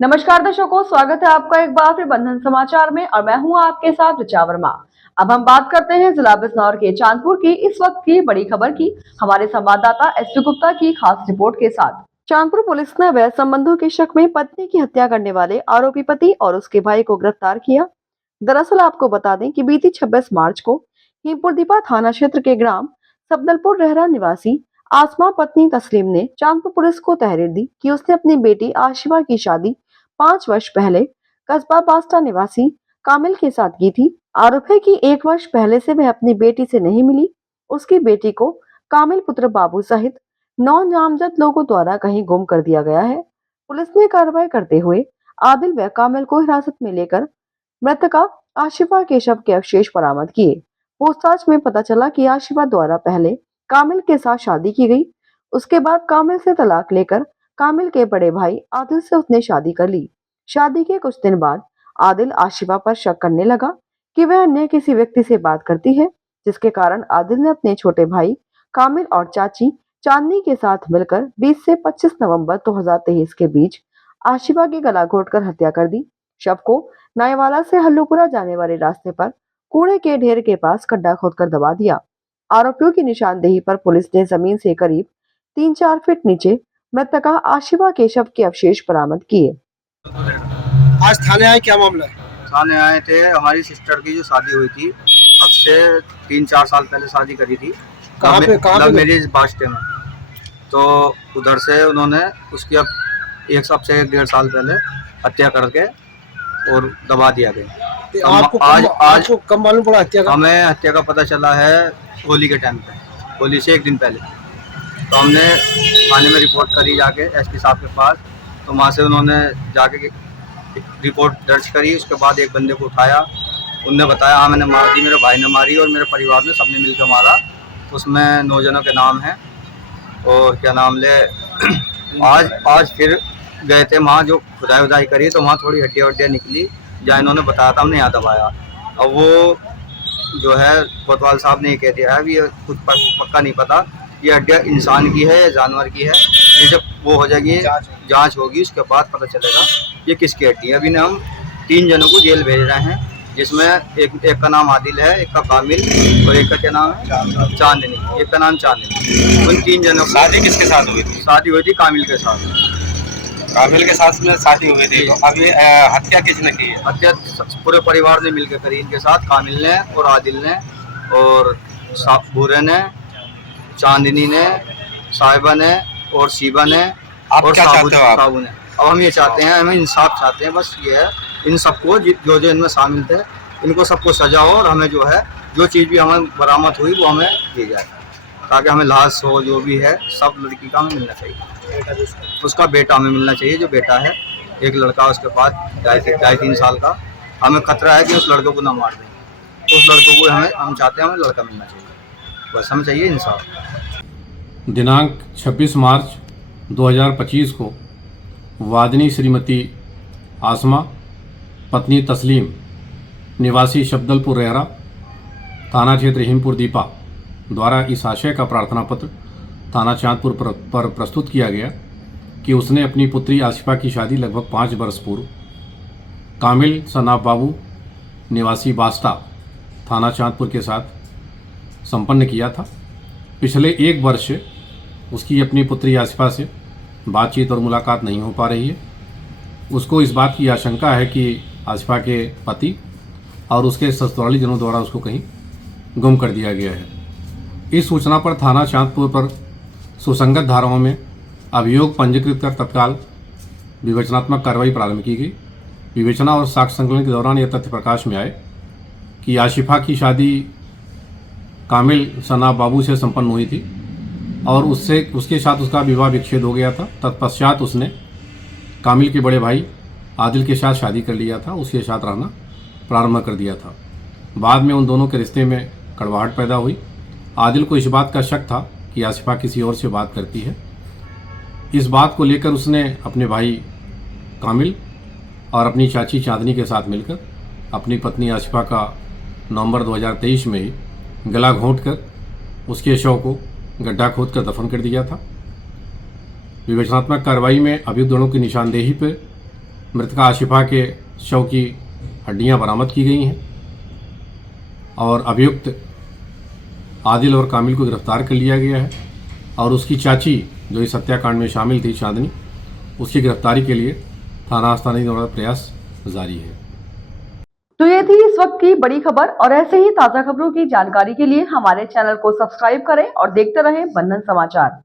नमस्कार दर्शकों, स्वागत है आपका एक बार फिर बंधन समाचार में और मैं हूं आपके साथ ऋचा वर्मा। अब हम बात करते हैं जिला बिजनौर के चांदपुर की इस वक्त की बड़ी खबर की। हमारे संवाददाता एसपी गुप्ता की खास रिपोर्ट के साथ। चांदपुर पुलिस ने अवैध संबंधों के शक में पत्नी की हत्या करने वाले आरोपी पति और उसके भाई को गिरफ्तार किया। दरअसल आपको बता दें कि बीती 26 मार्च को हिमपुरदीपा थाना क्षेत्र के ग्राम सबदलपुर रहरा निवासी आसमा पत्नी तस्लीम ने चांदपुर पुलिस को तहरीर दी कि उसने अपनी बेटी आशिमा की शादी 5 वर्ष पहले कस्बा बास्ता निवासी कामिल के साथ की थी। आरोप है कि 1 वर्ष पहले से वह अपनी बेटी से नहीं मिली। उसकी बेटी को कामिल पुत्र बाबू सहित 9 नामजद लोगों द्वारा कहीं गुम कर दिया गया है। पुलिस ने कार्रवाई करते हुए आदिल व कामिल को हिरासत में लेकर मृतका आशिफा के शव के अवशेष बरामद किए। पूछताछ में पता चला कि आशिफा द्वारा पहले कामिल के साथ शादी की गई। उसके बाद कामिल से तलाक लेकर कामिल के बड़े भाई आदिल से उसने शादी कर ली। शादी के कुछ दिन बाद आदिल आशिफा पर शक करने लगा कि वह अन्य किसी व्यक्ति से बात करती है, जिसके कारण आदिल ने अपने छोटे भाई कामिल और चाची चांदनी के साथ मिलकर 20 से 25 नवंबर 2023 के बीच आशिफा की गला घोटकर हत्या कर दी। शव को नायवाला से हल्लूपुरा जाने वाले रास्ते पर कूड़े के ढेर के पास खड्डा खोदकर दबा दिया। आरोपियों की निशानदेही पर पुलिस ने जमीन से करीब 3-4 फीट नीचे मृतका आशिफा के शव के अवशेष बरामद किए। आज थाने आए, क्या मामला है? थाने आए थे, हमारी सिस्टर की जो शादी हुई थी अब से 3-4 साल पहले शादी करी थी। कहाँ पे? मेरी बास्ते में। तो उधर से उन्होंने उसकी अब 1 से 1.5 साल पहले हत्या करके और दबा दिया गया। आपको कब मालूम पड़ा हत्या का? हमें हत्या का पता चला है होली के टाइम पे, होली से 1 दिन पहले। तो हमने थाने में रिपोर्ट करी जाके एसपी साहब के पास। तो वहाँ से उन्होंने जाके रिपोर्ट दर्ज करी। उसके बाद एक बंदे को उठाया, उनने बताया हाँ मैंने मार दी, मेरे भाई ने मारी और मेरे परिवार ने सबने मिलकर मारा। उसमें 9 जनों के नाम हैं। और क्या नाम ले आज फिर गए थे वहाँ, जो खुदाई उदाई करी तो वहाँ थोड़ी हड्डियाँ वड्डियाँ निकली, जहाँ इन्होंने बताया था हमने यहाँ दबाया। अब वो जो है कोतवाल साहब ने कह दिया है, अभी ये खुद पक्का नहीं पता ये हड्डियाँ इंसान की है या जानवर की है। ये जब वो हो जाएगी, जांच होगी, उसके बाद पता चलेगा ये किसकी हड्डी है। अभी ने हम 3 जनों को जेल भेज रहे हैं, जिसमें एक का नाम आदिल है, एक का कामिल और एक का क्या नाम है चांदनी। एक का नाम चांदनी। उन 3 जनों की शादी किसके साथ हुई थी? शादी हुई थी कामिल के साथ। कामिल के साथ में शादी हुई थी। तो अभी हत्या किसने की है? हत्या पूरे परिवार ने मिलकर करी इनके साथ, कामिल ने और आदिल ने और भूरे ने, चांदनी ने, साहिबा ने और शिबा ने आप और क्या चाहते हो आप? साबू ने। अब हम ये चाहते हैं, हमें इंसाफ चाहते हैं, बस ये है। इन सबको जो जो इनमें शामिल थे इनको सबको सजा हो और हमें जो है जो चीज़ भी हमें बरामद हुई वो हमें दी जाए, ताकि हमें लाश हो जो भी है सब लड़की का हमें मिलना चाहिए। उसका बेटा हमें मिलना चाहिए, जो बेटा है एक लड़का उसके पास 2.5-3 साल का। हमें खतरा है कि उस लड़के को ना मार दें। उस लड़कों को हम चाहते हैं, हमें लड़का मिलना चाहिए, बस हमें चाहिए इंसाफ। दिनांक 26 मार्च 2025 को वादनी श्रीमती आसमा पत्नी तस्लीम निवासी शब्दलपुर रहरा थाना क्षेत्र हिमपुरदीपा द्वारा इस आशय का प्रार्थना पत्र थाना चांदपुर पर प्रस्तुत किया गया कि उसने अपनी पुत्री आशिफा की शादी लगभग 5 वर्ष पूर्व कामिल सनाब बाबू निवासी बास्ता थाना चांदपुर के साथ संपन्न किया था। पिछले 1 वर्ष से उसकी अपनी पुत्री आशिफा से बातचीत और मुलाकात नहीं हो पा रही है। उसको इस बात की आशंका है कि आशिफा के पति और उसके ससुराली जनों द्वारा उसको कहीं गुम कर दिया गया है। इस सूचना पर थाना चांदपुर पर सुसंगत धाराओं में अभियोग पंजीकृत कर तत्काल विवेचनात्मक कार्रवाई प्रारंभ की गई। विवेचना और साक्ष्य संकलन के दौरान यह तथ्य प्रकाश में आए कि आशिफा की शादी कामिल सनाब बाबू से संपन्न हुई थी और उसके साथ उसका विवाह विच्छेद हो गया था। तत्पश्चात उसने कामिल के बड़े भाई आदिल के साथ शादी कर लिया था, उसके साथ रहना प्रारंभ कर दिया था। बाद में उन दोनों के रिश्ते में कड़वाहट पैदा हुई। आदिल को इस बात का शक था कि आशिफा किसी और से बात करती है। इस बात को लेकर उसने अपने भाई कामिल और अपनी चाची चांदनी के साथ मिलकर अपनी पत्नी आशिफा का नवंबर 2023 में ही गला घोंटकर उसके शव को गड्ढा खोदकर दफन कर दिया था। विवेचनात्मक कार्रवाई में अभियुक्त दोनों की निशानदेही पर मृतका आशिफा के शव की हड्डियां बरामद की गई हैं और अभियुक्त आदिल और कामिल को गिरफ्तार कर लिया गया है और उसकी चाची जो इस हत्याकांड में शामिल थी, चांदनी, उसकी गिरफ्तारी के लिए थाना आस्थाना द्वारा प्रयास जारी है। तो ये थी इस वक्त की बड़ी खबर और ऐसे ही ताजा खबरों की जानकारी के लिए हमारे चैनल को सब्सक्राइब करें और देखते रहें बंधन समाचार।